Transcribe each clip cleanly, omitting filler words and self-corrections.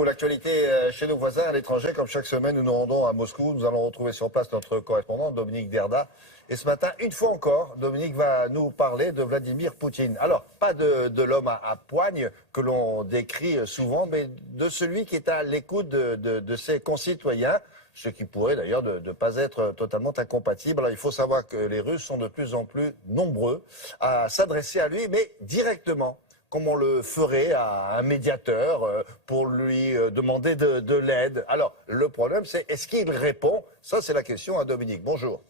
Pour l'actualité chez nos voisins à l'étranger, comme chaque semaine, nous nous rendons à Moscou. Nous allons retrouver sur place notre correspondant, Dominique Derda. Et ce matin, une fois encore, Dominique va nous parler de Vladimir Poutine. Alors, pas de l'homme à poigne que l'on décrit souvent, mais de celui qui est à l'écoute de ses concitoyens, ce qui pourrait d'ailleurs ne pas être totalement incompatible. Alors, il faut savoir que les Russes sont de plus en plus nombreux à s'adresser à lui, mais directement, comme on le ferait à un médiateur pour lui demander de l'aide. Alors, le problème, c'est est-ce qu'il répond? Ça, c'est la question à Dominique. Bonjour.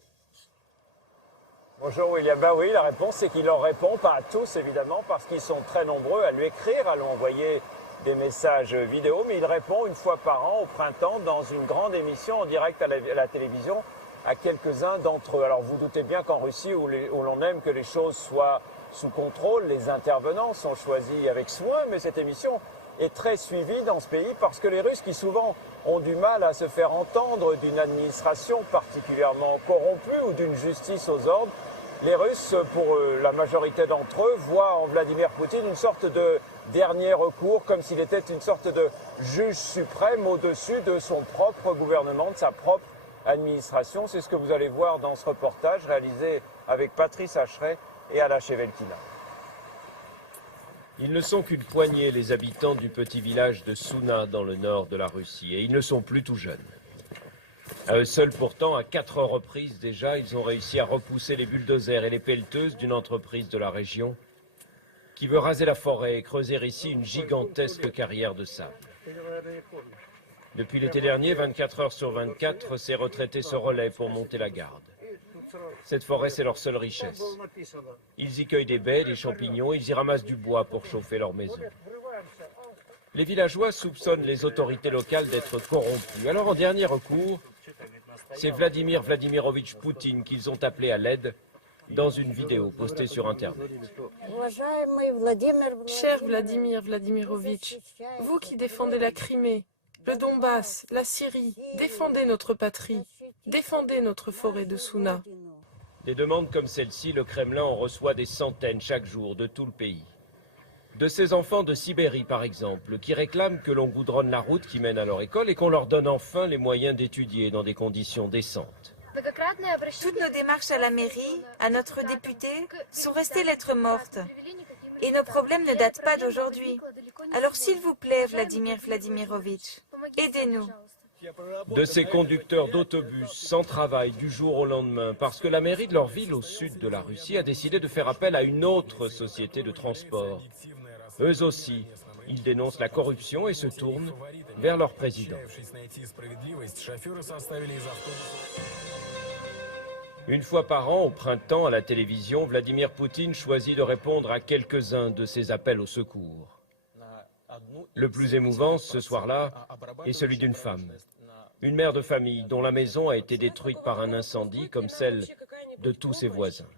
Bonjour William. Ben oui, la réponse, c'est qu'il leur répond, pas à tous évidemment, parce qu'ils sont très nombreux à lui écrire, à lui envoyer des messages vidéo, mais il répond une fois par an, au printemps, dans une grande émission en direct à la télévision, à quelques-uns d'entre eux. Alors vous doutez bien qu'en Russie, où l'on aime que les choses soient sous contrôle, les intervenants sont choisis avec soin, mais cette émission est très suivie dans ce pays parce que les Russes qui souvent ont du mal à se faire entendre d'une administration particulièrement corrompue ou d'une justice aux ordres, les Russes, pour la majorité d'entre eux, voient en Vladimir Poutine une sorte de dernier recours, comme s'il était une sorte de juge suprême au-dessus de son propre gouvernement, de sa propre administration. C'est ce que vous allez voir dans ce reportage réalisé avec Patrice Hacheret et Ala Chevelkina. Ils ne sont qu'une poignée, les habitants du petit village de Souna dans le nord de la Russie, et ils ne sont plus tout jeunes. À eux seuls pourtant, à 4 reprises déjà, ils ont réussi à repousser les bulldozers et les pelleteuses d'une entreprise de la région qui veut raser la forêt et creuser ici une gigantesque carrière de sable. Depuis l'été dernier, 24 heures sur 24, ces retraités se relaient pour monter la garde. Cette forêt, c'est leur seule richesse. Ils y cueillent des baies, des champignons, ils y ramassent du bois pour chauffer leur maison. Les villageois soupçonnent les autorités locales d'être corrompus. Alors, en dernier recours, c'est Vladimir Vladimirovitch Poutine qu'ils ont appelé à l'aide dans une vidéo postée sur Internet. Cher Vladimir Vladimirovitch, vous qui défendez la Crimée, le Donbass, la Syrie, défendez notre patrie, défendez notre forêt de Souna. Des demandes comme celle-ci, le Kremlin en reçoit des centaines chaque jour de tout le pays. De ces enfants de Sibérie, par exemple, qui réclament que l'on goudronne la route qui mène à leur école et qu'on leur donne enfin les moyens d'étudier dans des conditions décentes. Toutes nos démarches à la mairie, à notre député, sont restées lettres mortes. Et nos problèmes ne datent pas d'aujourd'hui. Alors s'il vous plaît, Vladimir Vladimirovitch, aidez-nous. De ces conducteurs d'autobus sans travail du jour au lendemain, parce que la mairie de leur ville au sud de la Russie a décidé de faire appel à une autre société de transport. Eux aussi, ils dénoncent la corruption et se tournent vers leur président. Une fois par an, au printemps, à la télévision, Vladimir Poutine choisit de répondre à quelques-uns de ces appels au secours. Le plus émouvant, ce soir-là, est celui d'une femme. Une mère de famille dont la maison a été détruite par un incendie comme celle de tous ses voisins.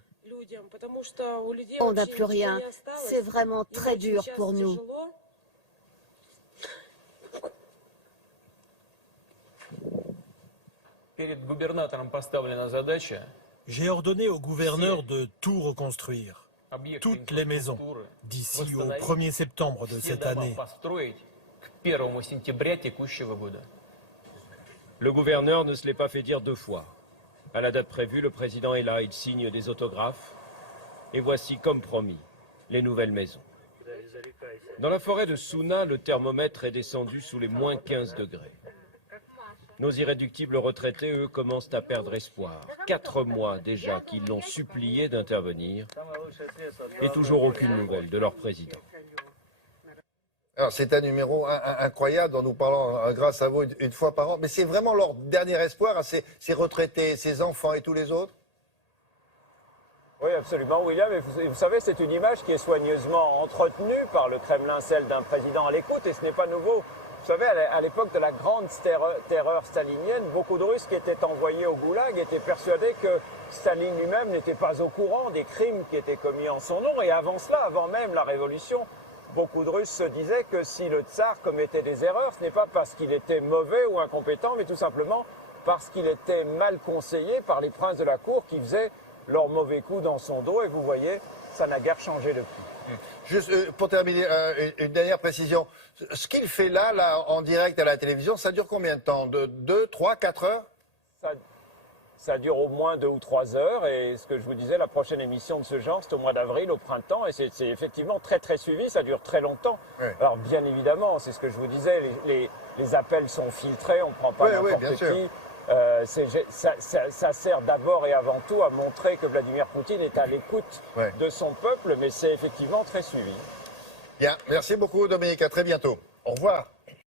On n'a plus rien. C'est vraiment très dur pour nous. J'ai ordonné au gouverneur de tout reconstruire, toutes les maisons, d'ici au 1er septembre de cette année. Le gouverneur ne se l'est pas fait dire 2 fois. À la date prévue, le président est là, il signe des autographes. Et voici, comme promis, les nouvelles maisons. Dans la forêt de Souna, le thermomètre est descendu sous les moins 15 degrés. Nos irréductibles retraités, eux, commencent à perdre espoir. 4 mois déjà qu'ils l'ont supplié d'intervenir et toujours aucune nouvelle de leur président. Alors, c'est un numéro incroyable dont nous parlons grâce à vous une fois par an. Mais c'est vraiment leur dernier espoir à ces retraités, ces enfants et tous les autres? Oui, absolument, William. Et vous savez, c'est une image qui est soigneusement entretenue par le Kremlin, celle d'un président à l'écoute, et ce n'est pas nouveau. Vous savez, à l'époque de la grande terreur stalinienne, beaucoup de Russes qui étaient envoyés au goulag étaient persuadés que Staline lui-même n'était pas au courant des crimes qui étaient commis en son nom. Et avant cela, avant même la révolution, beaucoup de Russes se disaient que si le tsar commettait des erreurs, ce n'est pas parce qu'il était mauvais ou incompétent, mais tout simplement parce qu'il était mal conseillé par les princes de la cour qui faisaient leurs mauvais coups dans son dos. Et vous voyez, ça n'a guère changé depuis. Juste pour terminer, une dernière précision. Ce qu'il fait là, en direct à la télévision, ça dure combien de temps? De 2, 3, 4 heures? Ça dure au moins 2 ou 3 heures. Et ce que je vous disais, la prochaine émission de ce genre, c'est au mois d'avril, au printemps. Et c'est effectivement très, très suivi. Ça dure très longtemps. Oui. Alors, bien évidemment, c'est ce que je vous disais, les appels sont filtrés. On ne prend pas n'importe qui. Ça sert d'abord et avant tout à montrer que Vladimir Poutine est à l'écoute de son peuple. Mais c'est effectivement très suivi. Bien. Merci beaucoup, Dominique. À très bientôt. Au revoir.